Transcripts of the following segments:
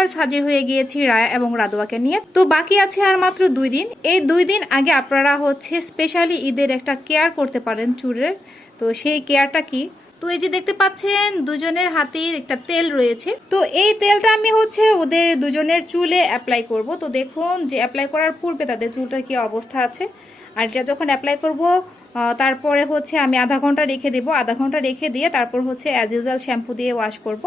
Viewers হাজির হয়ে গিয়েছি রায়া এবং রাদোয়াকে নিয়ে। তো বাকি আছে আর মাত্র দুই দিন। এই দুই দিন আগে আপনারা হচ্ছে স্পেশালি ঈদের একটা কেয়ার করতে পারেন চুলের তো সেই কেয়ারটা কি? তো এই যে দেখতে পাচ্ছেন, দুজনের হাতের একটা তেল রয়েছে। তো এই তেলটা আমি হচ্ছে ওদের দুজনের চুলে অ্যাপ্লাই করব। তো দেখুন যে অ্যাপ্লাই করার পূর্বে তাদের চুলটার কি অবস্থা আছে। আর এটা যখন অ্যাপ্লাই করব তারপরে হচ্ছে আমি আধা ঘণ্টা রেখে দেবো। আধা ঘণ্টা রেখে দিয়ে তারপর হচ্ছে অ্যাজ ইউজুয়াল শ্যাম্পু দিয়ে ওয়াশ করব।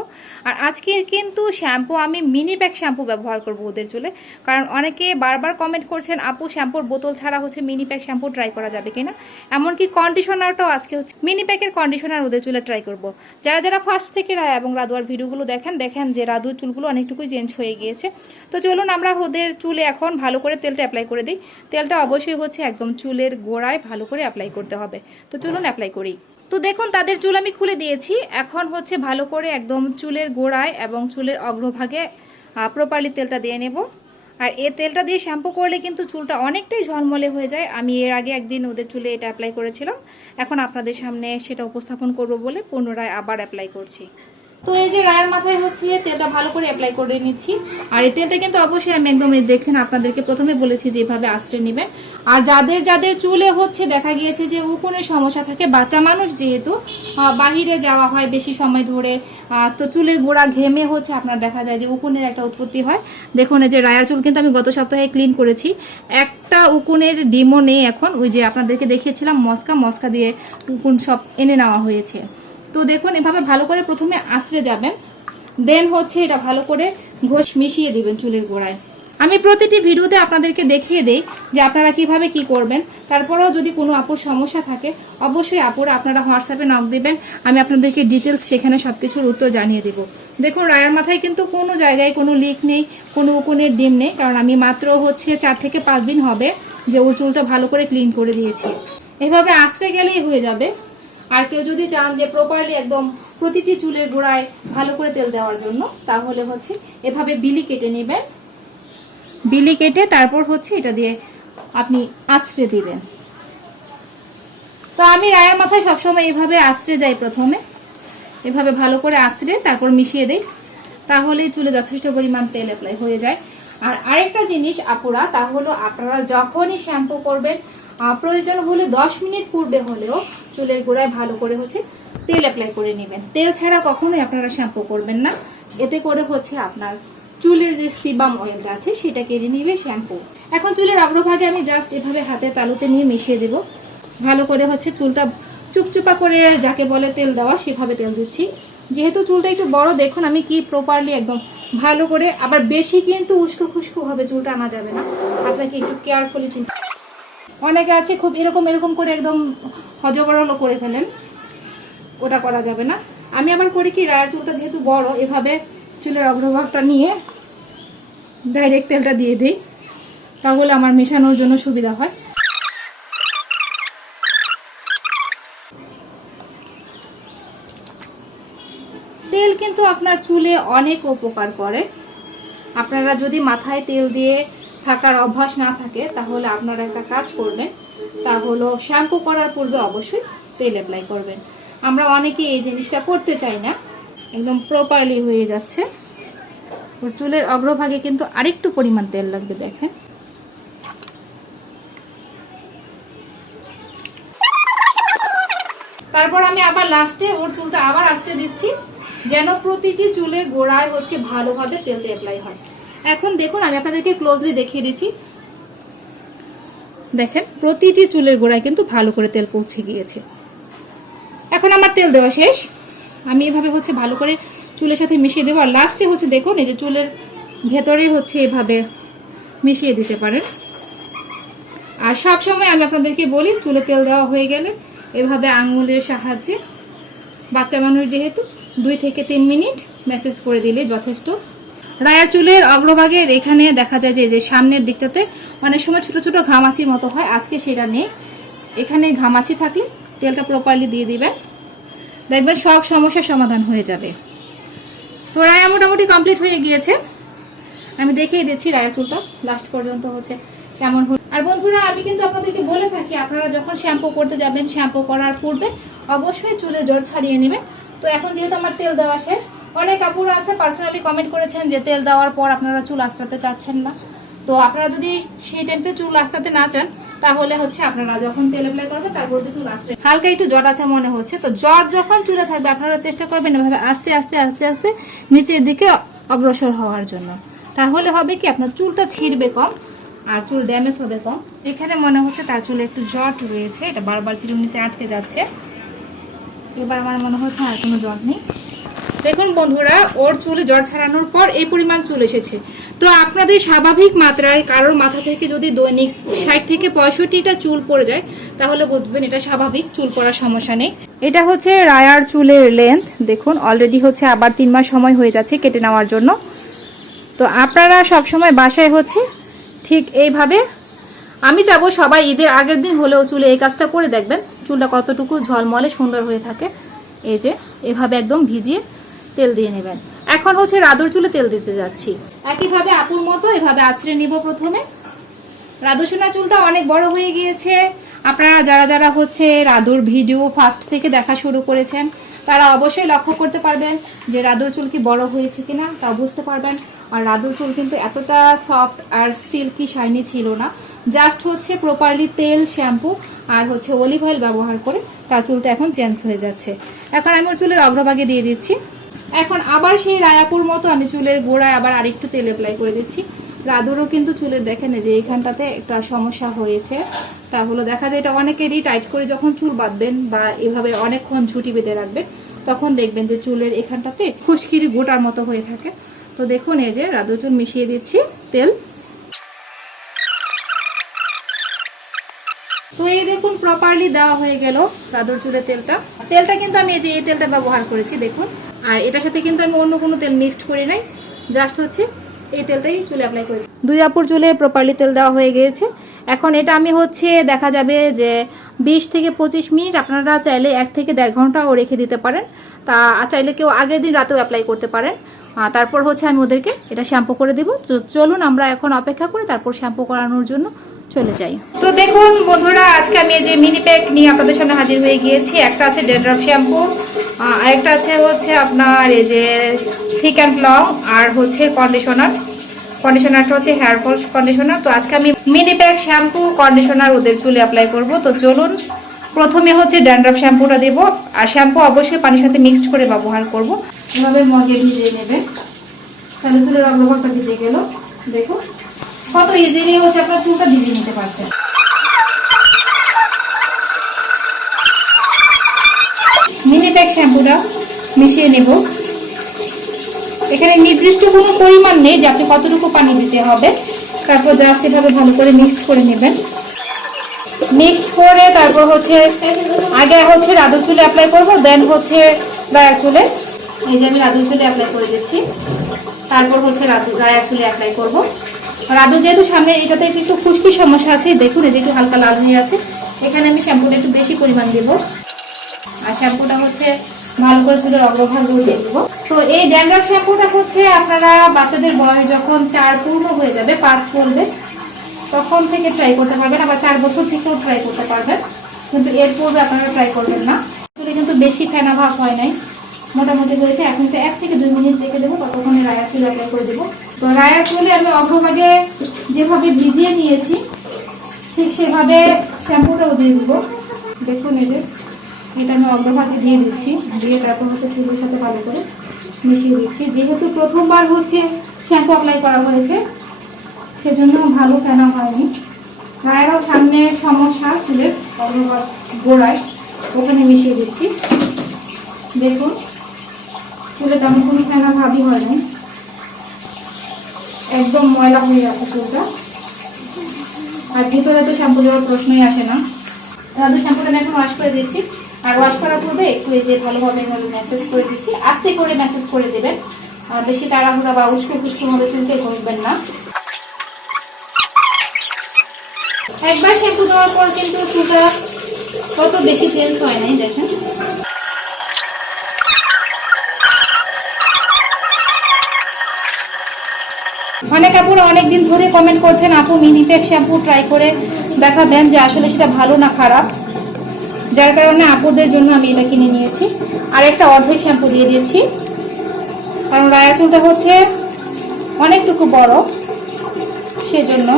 আর আজকে কিন্তু শ্যাম্পু আমি মিনি প্যাক শ্যাম্পু ব্যবহার করব ওদের চুলে। কারণ অনেকে বারবার কমেন্ট করছেন, আপু শ্যাম্পুর বোতল ছাড়া হচ্ছে মিনি প্যাক শ্যাম্পু ট্রাই করা যাবে কিনা? এমনকি কন্ডিশনারটাও আজকে হচ্ছে মিনি প্যাকের কন্ডিশনার ওদের চুলে ট্রাই করব। যারা যারা ফার্স্ট থেকে রায় এবং রাদুয়ার ভিডিওগুলো দেখেন দেখেন যে রাদুর চুলগুলো অনেকটুকুই চেঞ্জ হয়ে গিয়েছে। তো চলুন আমরা ওদের চুলে এখন ভালো করে তেলটা অ্যাপ্লাই করে দিই। তেলটা অবশ্যই হচ্ছে একদম চুলের গোড়ায় ভালো করে অ্যাপ্লাই করতে হবে। তো চলুন অ্যাপ্লাই করি। তো দেখুন, তাদের চুল আমি খুলে দিয়েছি। এখন হচ্ছে ভালো করে একদম চুলের গোড়ায় এবং চুলের অগ্রভাগে প্রপারলি তেলটা দিয়ে নেব। আর এ তেলটা দিয়ে শ্যাম্পু করলে কিন্তু চুলটা অনেকটাই ঝলমলে হয়ে যায়। আমি এর আগে একদিন ওদের চুলে এটা অ্যাপ্লাই করেছিলাম। এখন আপনাদের সামনে সেটা উপস্থাপন করব বলে পুনরায় আবার অ্যাপ্লাই করছি। তো এই যে রায়ের মাথায় হচ্ছে তেলটা ভালো করে অ্যাপ্লাই করে নিচ্ছি। আর এই তেলটা কিন্তু অবশ্যই আমি একদম দেখেন আপনাদেরকে প্রথমে বলেছি যে এভাবে আশ্রয় নেবেন। আর যাদের যাদের চুলে হচ্ছে, দেখা গিয়েছে যে উকুনের সমস্যা থাকে, বাচ্চা মানুষ যেহেতু বাহিরে যাওয়া হয় বেশি সময় ধরে তো চুলের গোড়া ঘেমে হচ্ছে আপনার দেখা যায় যে উকুনের একটা উৎপত্তি হয়। দেখুন এই যে রায়ার চুল কিন্তু আমি গত সপ্তাহে ক্লিন করেছি। একটা উকুনের ডিমও নেই এখন, ওই যে আপনাদেরকে দেখিয়েছিলাম, মস্কা মস্কা দিয়ে উকুন সব এনে নেওয়া হয়েছে। তো দেখুন, এভাবে ভালো করে প্রথমে আশ্রে যাবেন। দেন হচ্ছে এটা ভালো করে ঘোষ মিশিয়ে দিবেন চুলের গোড়ায়। আমি প্রতিটি ভিডিওতে আপনাদেরকে দেখিয়ে দেই যে আপনারা কীভাবে কি করবেন। তারপরেও যদি কোনো আপুর সমস্যা থাকে, অবশ্যই আপুরা আপনারা হোয়াটসঅ্যাপে নক দেবেন। আমি আপনাদেরকে ডিটেলস সেখানে সব কিছুর উত্তর জানিয়ে দেব। দেখুন, রায়ার মাথায় কিন্তু কোনো জায়গায় কোনো লিক নেই, কোনো উকুনের ডিম নেই। কারণ আমি মাত্র হচ্ছে চার থেকে পাঁচ দিন হবে যে ওর চুলটা ভালো করে ক্লিন করে দিয়েছি। এভাবে আশ্রে গেলেই হয়ে যাবে। আর কেউ যদি চান যে প্রপারলি একদম প্রতিটি চুলের গোড়ায় ভালো করে তেল দেওয়ার জন্য, তাহলে হচ্ছে এভাবে বিলি কেটে নেবেন। বিলি কেটে তারপর হচ্ছে এটা দিয়ে আপনি আছড়ে দিবেন। তো আমি রায়ের মাথায় সবসময় এভাবে আছড়ে যাই প্রথমে। এভাবে ভালো করে আছড়ে তারপর মিশিয়ে দেই। তাহলেই চুলে যথেষ্ট পরিমাণ তেল অ্যাপ্লাই হয়ে যায়। আর আরেকটা জিনিস আপুরা, তা হলো আপনারা যখনই শ্যাম্পু করবেন প্রয়োজন হলে দশ মিনিট পূর্বে হলেও চুলের গোড়ায় ভালো করে হচ্ছে তেল অ্যাপ্লাই করে নেবেন। তেল ছাড়া কখনোই আপনারা শ্যাম্পু করবেন না। এতে করে হচ্ছে আপনার চুলের যে সিবাম অয়েলটা আছে, সেটা কেড়ে নিবে শ্যাম্পু এখন চুলের অগ্রভাগে আমি জাস্ট এভাবে হাতে তালুতে নিয়ে মিশিয়ে দেব। ভালো করে হচ্ছে চুলটা চুপচুপা করে যাকে বলে তেল দেওয়া, সেভাবে তেল দিচ্ছি। যেহেতু চুলটা একটু বড়, দেখুন আমি কি প্রপারলি একদম ভালো করে, আবার বেশি কিন্তু উস্কো খুস্কো ভাবে চুলটা আনা যাবে না। আপনাকে একটু কেয়ারফুলি চুল অনেকে আছে খুব এরকম এরকম করে একদম হজবরল করে ফেলেন। ওটা করা যাবে না। আমি আবার করি কি, রায়ার চুলটা যেহেতু বড়, এভাবে চুলের অগ্রভাগটা নিয়ে ডাইরেক্ট তেলটা দিয়ে দিই, তাহলে আমার মেশানোর জন্য সুবিধা হয়। তেল কিন্তু আপনার চুলে অনেক উপকার করে। আপনারা যদি মাথায় তেল দিয়ে থাকার অভ্যাস না থাকে, তাহলে আপনারা একটা কাজ করবেন। তা হলো শ্যাম্পু করার পূর্বে অবশ্যই তেল অ্যাপ্লাই করবেন। আমরা অনেকে এই জিনিসটা করতে চাই না, একদম প্রপারলি হয়ে যাচ্ছে। চুলের অগ্রভাগে কিন্তু আরেকটু পরিমাণ তেল লাগবে, দেখেন। তারপর আমি আবার লাস্টে ওর চুলটা আবার আশ্রে দিচ্ছি, যেন প্রতিটি চুলের গোড়ায় হচ্ছে ভালোভাবে তেলটা অ্যাপ্লাই হয়। এখন দেখুন, আমি আপনাদেরকে ক্লোজলি দেখিয়ে দিচ্ছি। দেখেন, প্রতিটি চুলের গোড়ায় কিন্তু ভালো করে তেল পৌঁছে গিয়েছে। এখন আমার তেল দেওয়া শেষ। আমি এভাবে হচ্ছে ভালো করে চুলের সাথে মিশিয়ে দেবো। আর লাস্টে হচ্ছে দেখুন, এই যে চুলের ভেতরেই হচ্ছে এভাবে মিশিয়ে দিতে পারেন। আর সব সময় আমি আপনাদেরকে বলি, চুলে তেল দেওয়া হয়ে গেলে এভাবে আঙুলের সাহায্যে বাচ্চা মানুষ যেহেতু দুই থেকে তিন মিনিট মেসেজ করে দিলে যথেষ্ট রায়ার চুলের অগ্রভাগের এখানে দেখা যায় যে যে সামনের দিকটাতে অনেক সময় ছোট ছোট ঘামাচির মতো হয়। আজকে সেটা নেই। এখানে ঘামাচি থাকলে তেলটা প্রপারলি দিয়ে দিবেন। দেখবেন সব সমস্যার সমাধান হয়ে যাবে। তো রায়া মোটামুটি কমপ্লিট হয়ে গিয়েছে। আমি দেখিয়ে দিচ্ছি রায়া চুলটা। লাস্ট পর্যন্ত হচ্ছে কেমন হল। আর বন্ধুরা, আমি কিন্তু আপনাদেরকে বলে থাকি, আপনারা যখন শ্যাম্পু করতে যাবেন শ্যাম্পু করার পূর্বে অবশ্যই চুলের জল ছাড়িয়ে নেবেন। তো এখন যেহেতু আমার তেল দেওয়া শেষ অনেক আপুরা আছে পার্সোনালি কমেন্ট করেছেন যে তেল দেওয়ার পর আপনারা চুল আঁচড়াতে চাচ্ছেন না। তো আপনারা যদি সেই টাইমতে চুল আঁচড়াতে না চান, তাহলে হচ্ছে আপনারা যখন তেল অ্যাপ্লাই করবেন তারপর চুল আঁচড়ে। হালকা একটু জট আছে মনে হচ্ছে, তো জট যখন চুলে থাকবে, আপনারা চেষ্টা করবেন এভাবে আস্তে আস্তে আস্তে আস্তে নিচের দিকে অগ্রসর হওয়ার জন্য। তাহলে হবে কি, আপনার চুলটা ছিঁড়বে কম আর চুল ড্যামেজ হবে কম। এখানে মনে হচ্ছে তার চুলে একটু জট রয়েছে, এটা বারবার চিরুনিতে আটকে যাচ্ছে। এবার আমার মনে হচ্ছে আর কোনো জট নেই। দেখুন বন্ধুরা, ওর চুলে জ্বর ছাড়ানোর পর এই পরিমাণ চুল এসেছে। তো আপনাদের স্বাভাবিক মাত্রায় কারোর মাথা থেকে যদি দৈনিক ষাট থেকে পঁয়ষট্টিটা চুল পড়ে যায়, তাহলে বুঝবেন এটা স্বাভাবিক চুল পড়ার সমস্যা নেই। এটা হচ্ছে রায়ার চুলের লেন্থ দেখুন অলরেডি হচ্ছে আবার তিন মাস সময় হয়ে যাচ্ছে কেটে নেওয়ার জন্য। তো আপনারা সব সময় বাসায় হচ্ছে ঠিক এইভাবে, আমি চাবো সবাই ঈদের আগের দিন হলেও চুলে এই কাজটা করে দেখবেন, চুলটা কতটুকু ঝলমলে সুন্দর হয়ে থাকে। এই যে, এভাবে একদম ভিজিয়ে তেল দিয়ে নেবেন। এখন হচ্ছে রাদর চুলে তেল দিতে যাচ্ছি। একইভাবে আপুর মতো এভাবে আছড়ে নিব প্রথমে। রাধুসোনার চুলটা অনেক বড় হয়ে গিয়েছে। আপনারা যারা যারা হচ্ছে রাধুর ভিডিও ফার্স্ট থেকে দেখা শুরু করেছেন, তারা অবশ্যই লক্ষ্য করতে পারবেন যে রাধুর চুল কি বড় হয়েছে কিনা, তা বুঝতে পারবেন। আর রাধুর চুল কিন্তু এতটা সফট আর সিল্কি, শাইনি ছিল না। জাস্ট হচ্ছে প্রপারলি তেল, শ্যাম্পু আর হচ্ছে অলিভ অয়েল ব্যবহার করে তার চুলটা এখন চেঞ্জ হয়ে যাচ্ছে। এখন আমি ওর চুলের অগ্রভাগে দিয়ে দিচ্ছি। এখন আবার সেই রায়াপুর মতো আমি চুলের গোড়ায় আবার আরেকটু তেল অ্যাপ্লাই করে দিচ্ছি। রাদুরও কিন্তু চুলের দেখেন যে এইখানটাতে একটা সমস্যা হয়েছে। তা হলো দেখা যায় এটা অনেকেরই টাইট করে যখন চুল বাঁধবেন বা এভাবে অনেকক্ষণ ঝুটি বেঁধে রাখবেন, তখন দেখবেন যে চুলের এখানটাতে খুশকির গোটার মতো হয়ে থাকে। তো দেখুন এই যে রাদু চুল মিশিয়ে দিচ্ছি তেল। তো এই দেখুন প্রপারলি দেওয়া হয়ে গেল রাদুর চুলের তেলটা। তেলটা কিন্তু আমি এই যে এই তেলটা ব্যবহার করেছি, দেখুন। আর এটার সাথে কিন্তু আমি অন্য কোনো তেল মিক্সড করি নাই জাস্ট হচ্ছে এই তেলটাই চুলে অ্যাপ্লাই করেছি। দুই আপুর চুলে প্রপারলি তেল দেওয়া হয়ে গিয়েছে। এখন এটা আমি হচ্ছে দেখা যাবে যে বিশ থেকে পঁচিশ মিনিট, আপনারা চাইলে এক থেকে দেড় ঘন্টাও রেখে দিতে পারেন। তা চাইলে কেউ আগের দিন রাতেও অ্যাপ্লাই করতে পারেন। তারপর হচ্ছে আমি ওদেরকে এটা শ্যাম্পু করে দেবো। চলুন আমরা এখন অপেক্ষা করি, তারপর শ্যাম্পু করানোর জন্য। চলে যাই। তো দেখুন বন্ধুরা, আজকে আমি এই যে মিনি প্যাক নিয়ে আপনাদের সামনে হাজির হয়ে গিয়েছি। একটা আছে ডেন্ড্রফ শ্যাম্পু আরেকটা আছে হচ্ছে আপনার এই যে থিক অ্যান্ড লং আর হচ্ছে কন্ডিশনার কন্ডিশনারটা হচ্ছে হেয়ার ফল কন্ডিশনার তো আজকে আমি মিনি প্যাক শ্যাম্পু কন্ডিশনার ওদের চুলে অ্যাপ্লাই করব। তো চলুন, প্রথমে হচ্ছে ড্যান্ড্রফ শ্যাম্পুটা দেব। আর শ্যাম্পু অবশ্যই পানির সাথে মিক্সড করে ব্যবহার করব। এভাবে মগে ভিজিয়ে নেবেন তাহলে চুলের অগ্রভাগটা ভিজে গেল। দেখুন। কত ইজিলি হচ্ছে আপনার চুলটা ভিজিয়ে নিতে পারছেন। মিনি প্যাক শ্যাম্পুটা মিশিয়ে নেব। এখানে নির্দিষ্ট কোনো পরিমাণ নেই যে আপনি কতটুকু পানি দিতে হবে। তারপর জাস্ট এভাবে ভালো করে মিক্সড করে নেবেন। মিক্সড করে তারপর হচ্ছে আগে হচ্ছে রাধুর চুলে অ্যাপ্লাই করব দেন হচ্ছে রায়া চুলে। এই যে আমি রাধুর চুলে অ্যাপ্লাই করে দিচ্ছি। তারপর হচ্ছে রাধু রায়া চুলে অ্যাপ্লাই করব। রাধু যেহেতু সামনে এটাতে একটু খুশকির সমস্যা আছে, দেখুন, এই যে একটু হালকা লাল হয়ে আছে। এখানে আমি শ্যাম্পুটা একটু বেশি পরিমাণ দেবো। আর শ্যাম্পুটা হচ্ছে ভালো করে চুলের অগ্রভাগ দিয়ে দেবো। তো এই ড্যান্ড্রফ শ্যাম্পুটা হচ্ছে আপনারা বাচ্চাদের বয়স যখন চার পূর্ণ হয়ে যাবে পাঁচ চলবে তখন থেকে ট্রাই করতে পারবেন। আবার চার বছর থেকেও ট্রাই করতে পারবেন। কিন্তু এর পূর্বে আপনারা ট্রাই করবেন না। চুলে কিন্তু বেশি ফেনা ভাব হয় নাই। মোটামুটি হয়েছে। এখন তো এক থেকে দুই মিনিট রেখে দেবো, ততক্ষণে রায়া চুল অ্যাপ্লাই করে দেবো। তো রায়া চুলে আমি অগ্রভাগে যেভাবে ভিজিয়ে নিয়েছি, ঠিক সেভাবে শ্যাম্পুটাও দিয়ে দেবো। দেখুন যে, এটা আমি অগ্রভাগে দিয়ে দিচ্ছি। দিয়ে তারপর হচ্ছে চুলের সাথে ভালো করে মিশিয়ে দিচ্ছি। যেহেতু প্রথমবার হচ্ছে শ্যাম্পু অ্যাপ্লাই করা হয়েছে, সেজন্য ভালো কেনা হয়নি। রায়েরও সামনে সমস্যা চুলের অগ্রভাগ গোড়ায়, ওখানে মিশিয়ে দিচ্ছি। দেখুন। চুলে তেমন কোনো ফেনা ভাবি হয়নি। একদম ময়লা হয়ে আছে চুলটা আর ভিতরে তো শ্যাম্পু দেওয়ার প্রশ্নই আসে না। রাধু শ্যাম্পুটা আমি এখন ওয়াশ করে দিয়েছি। আর ওয়াশ করার পূর্বে একটু এই যে ভালোভাবে এভাবে ম্যাসেজ করে দিচ্ছি আস্তে করে ম্যাসেজ করে দেবেন। বেশি তাড়াহুড়া বা উস্কো ভাবে চুলকে ঘষবেন না। একবার শ্যাম্পু দেওয়ার পর কিন্তু চুলটা কত বেশি চেঞ্জ হয় নাই, দেখেন। অনেক আপুর অনেক দিন ধরে কমেন্ট করছেন, আপু মিনিপ্যাক শ্যাম্পু ট্রাই করে দেখাবেন যে আসলে সেটা ভালো না খারাপ? যার কারণে আপুদের জন্য আমি এটা কিনে নিয়েছি। আর একটা অর্ধেক শ্যাম্পু দিয়ে দিয়েছি। কারণ রায়ার চুলটা হচ্ছে অনেকটুকু বড়, সেজন্য।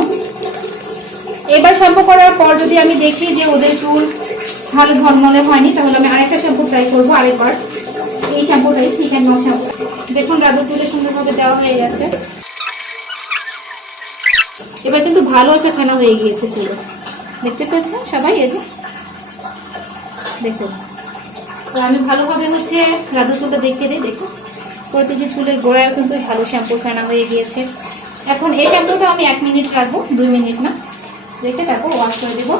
এবার শ্যাম্পু করার পর যদি আমি দেখি যে ওদের চুল ভালো ঝলমলে হয়নি, তাহলে আমি আরেকটা শ্যাম্পু ট্রাই করব আরেকবার। এই শ্যাম্পুটাই ঠিক নক শ্যাম্পু দেখুন, রাধুর চুলে সুন্দরভাবে দেওয়া হয়ে গেছে। এবার কিন্তু ভালো একটা খানা হয়ে গিয়েছে, চুলে। দেখতে পেয়েছেন সবাই? এই যে। দেখুন তো আমি ভালোভাবে হচ্ছে রাধু চুলটা দেখিয়ে দিই দেখুন প্রতিটি চুলের গোড়ায় কিন্তু ভালো শ্যাম্পু ফেনা হয়ে গিয়েছে। এখন এই শ্যাম্পুটা আমি এক মিনিট রাখব, দুই মিনিট না। রেখে তারপর ওয়াশ করে দেবো।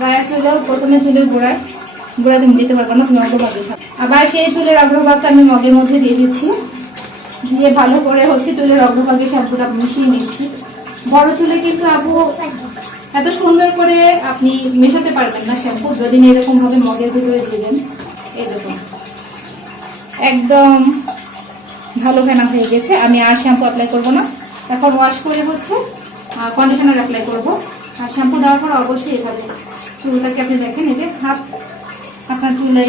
গায়ের চুলেও প্রথমে চুলের গোড়ায়। গোড়া তুমি দিতে পারব না, তুমি অগ্রভাগে। আবার সেই চুলের অগ্রভাগটা আমি মগের মধ্যে দিয়ে দিচ্ছি। দিয়ে ভালো করে হচ্ছে চুলের অগ্রভাগে শ্যাম্পুটা মিশিয়ে নিচ্ছি। বড় চুলে কিন্তু আপু এত সুন্দর করে আপনি মেশাতে পারবেন না শ্যাম্পু। যদি এরকম ভাবে মগের ভিতরে এই দেখুন। একদম ভালো ফেনা হয়ে গেছে। আমি আর শ্যাম্পু অ্যাপ্লাই করব না। এখন ওয়াশ করে হচ্ছে কন্ডিশনার অ্যাপ্লাই করব। আর শ্যাম্পু দেওয়ার পর অবশ্যই এভাবে চুলটাকে আপনি দেখেন যে হাত, আপনার চুলে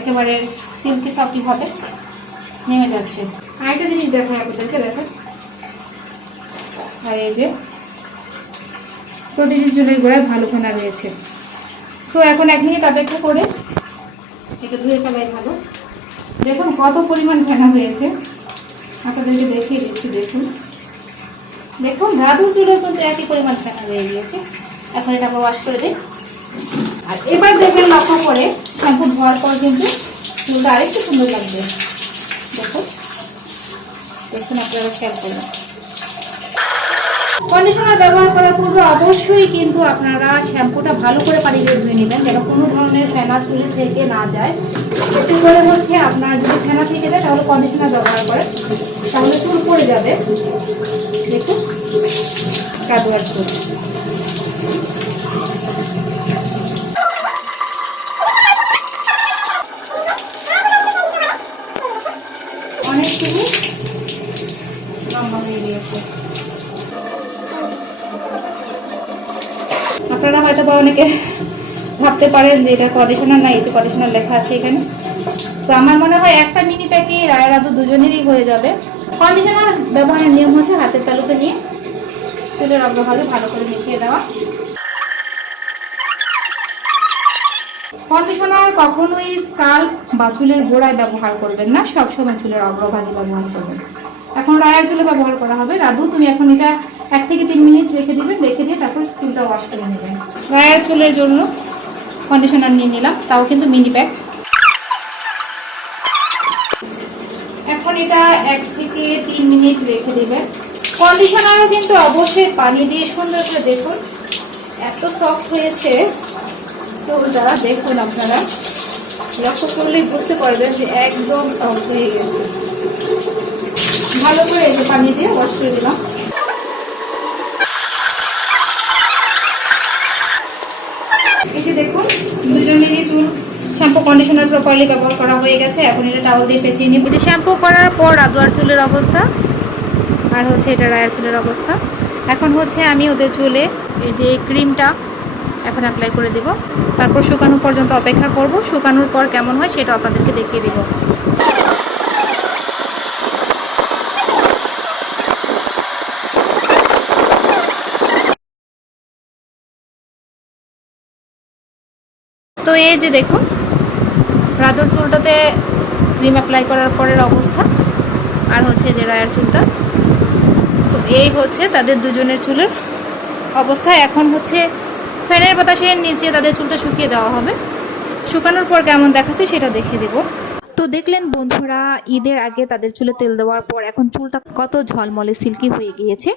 একেবারে সিল্কি সফটি ভাবে নেমে যাচ্ছে। আরেকটা জিনিস দেখো আপনাদেরকে দেখো আর এই যে প্রতিটি চুলের গোড়ায় ভালো ফেনা রয়েছে। সো এখন এক মিনিট অপেক্ষা করে এটা ধুয়ে ফেলাই ভালো। দেখুন কত পরিমাণ ফেনা হয়েছে। আপনাদেরকে দেখিয়ে দিচ্ছি, দেখুন। দেখুন রাধু চুলে কিন্তু একই পরিমাণ ফেনা হয়ে গিয়েছে। এখন এটা ওয়াশ করে দিই। আর এবার দেখবেন লক্ষ্য করে শ্যাম্পু ধোয়ার পর কিন্তু চুলটা আরেকটু সুন্দর লাগবে। দেখুন। দেখুন, আপনারা খেয়াল করুন। কন্ডিশনার ব্যবহার করার পূর্বে অবশ্যই কিন্তু আপনারা শ্যাম্পুটা ভালো করে পানি দিয়ে ধুয়ে নেবেন, যেন কোনো ধরনের ফেনা চুলে থেকে না যায়। এতে করে হচ্ছে আপনার যদি ফেনা থেকে যায়, তাহলে কন্ডিশনার ব্যবহার করেন। তাহলে চুল পড়ে যাবে। দেখুন কাদুয়ার চুল। অনেকটুকু লম্বা হয়ে গিয়েছে। আপনারা হয়তো বা অনেকে ভাবতে পারেন যে এটা কন্ডিশনার না, এই যে কন্ডিশনার লেখা আছে এখানে। তো আমার মনে হয় একটা মিনি প্যাকে রায়ের আদু দুজনেরই হয়ে যাবে। কন্ডিশনার ব্যবহারের নিয়ম হচ্ছে হাতের তালুতে নিয়ে চুলের অগ্রভাগে ভালো করে মিশিয়ে দেওয়া। কন্ডিশনার কখনোই স্কাল্প বা চুলের গোড়ায় ব্যবহার করবেন না, সবসময় চুলের অগ্রভাগে ব্যবহার করবেন। এখন রায়ের চুলে ব্যবহার করা হবে। রাধু, তুমি এখন এটা এক থেকে তিন মিনিট রেখে দিবেন রেখে দিয়ে তারপর চুলটা ওয়াশ করে নেবেন। রায়ার চুলের জন্য কন্ডিশনার নিয়ে নিলাম তাও কিন্তু মিনি প্যাক এখন এটা এক থেকে তিন মিনিট রেখে দেবেন। কন্ডিশনারও কিন্তু অবশ্যই পানি দিয়ে সুন্দর করে দেখুন। এত সফট হয়েছে চুলটা দেখুন আপনারা। লক্ষ্য করলেই বুঝতে পারবেন যে একদম সফট হয়ে গেছে। ভালো করে এই যে পানি দিয়ে ওয়াশ করে দিলাম এই যে দেখুন দুজনেরই চুল শ্যাম্পু কন্ডিশনার প্রপারলি ব্যবহার করা হয়ে গেছে। এখন এটা টাওয়াল দিয়ে পেঁচিয়ে নিব। যে শ্যাম্পু করার পর আদোয়ার চুলের অবস্থা, আর হচ্ছে এটা রায়ার চুলের অবস্থা। এখন হচ্ছে আমি ওদের চুলে এই যে ক্রিমটা এখন অ্যাপ্লাই করে দেব। তারপর শুকানো পর্যন্ত অপেক্ষা করব। শুকানোর পর কেমন হয় সেটা আপনাদেরকে দেখিয়ে দেব। তো এই যে দেখুন রাদুর চুলটাতে ক্রিম অ্যাপ্লাই করার পরের অবস্থা। আর হচ্ছে যে রায়ার চুলটা। তো এই হচ্ছে তাদের দুজনের চুলের অবস্থা। এখন হচ্ছে ফ্যানের বাতাসের নিচে তাদের চুলটা শুকিয়ে দেওয়া হবে। শুকানোর পর কেমন দেখাচ্ছে সেটা দেখে দেবো। তো দেখলেন বন্ধুরা, ঈদের আগে তাদের চুলে তেল দেওয়ার পর এখন চুলটা কত ঝলমলে, সিল্কি হয়ে গিয়েছে।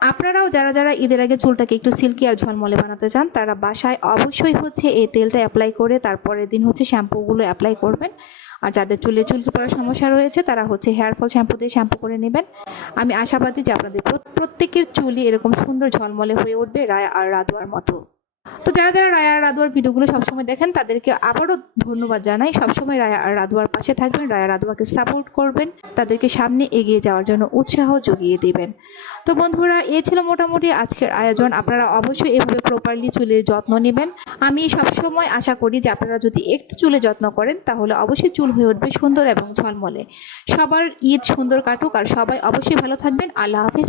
আপনারাও যারা যারা ঈদের আগে চুলটাকে একটু সিল্কি আর ঝলমলে বানাতে চান, তারা বাসায় অবশ্যই হচ্ছে এই তেলটা অ্যাপ্লাই করে তারপরের দিন হচ্ছে শ্যাম্পুগুলো অ্যাপ্লাই করবেন। আর যাদের চুলে চুল পড়ার সমস্যা রয়েছে, তারা হচ্ছে হেয়ার ফল শ্যাম্পু দিয়ে শ্যাম্পু করে নেবেন। আমি আশাবাদী যে আপনাদের প্রত্যেকের চুলই এরকম সুন্দর ঝলমলে হয়ে উঠবে, রায় আর রাধুয়ার মতো। তো যারা যারা রায়া আর রাদুয়ার ভিডিওগুলো সবসময় দেখেন, তাদেরকে আবারও ধন্যবাদ জানাই। সবসময় রায়া আর রাদুয়ার পাশে থাকবেন, রায়া রাদুয়াকে সাপোর্ট করবেন, তাদেরকে সামনে এগিয়ে যাওয়ার জন্য উৎসাহ জুগিয়ে দেবেন। তো বন্ধুরা, এ ছিল মোটামুটি আজকের আয়োজন। আপনারা অবশ্যই এভাবে প্রপারলি চুলের যত্ন নেবেন। আমি সবসময় আশা করি যে আপনারা যদি একটু চুলে যত্ন করেন, তাহলে অবশ্যই চুল হয়ে উঠবে সুন্দর এবং ঝলমলে। সবার ঈদ সুন্দর কাটুক আর সবাই অবশ্যই ভালো থাকবেন। আল্লাহ হাফিজ।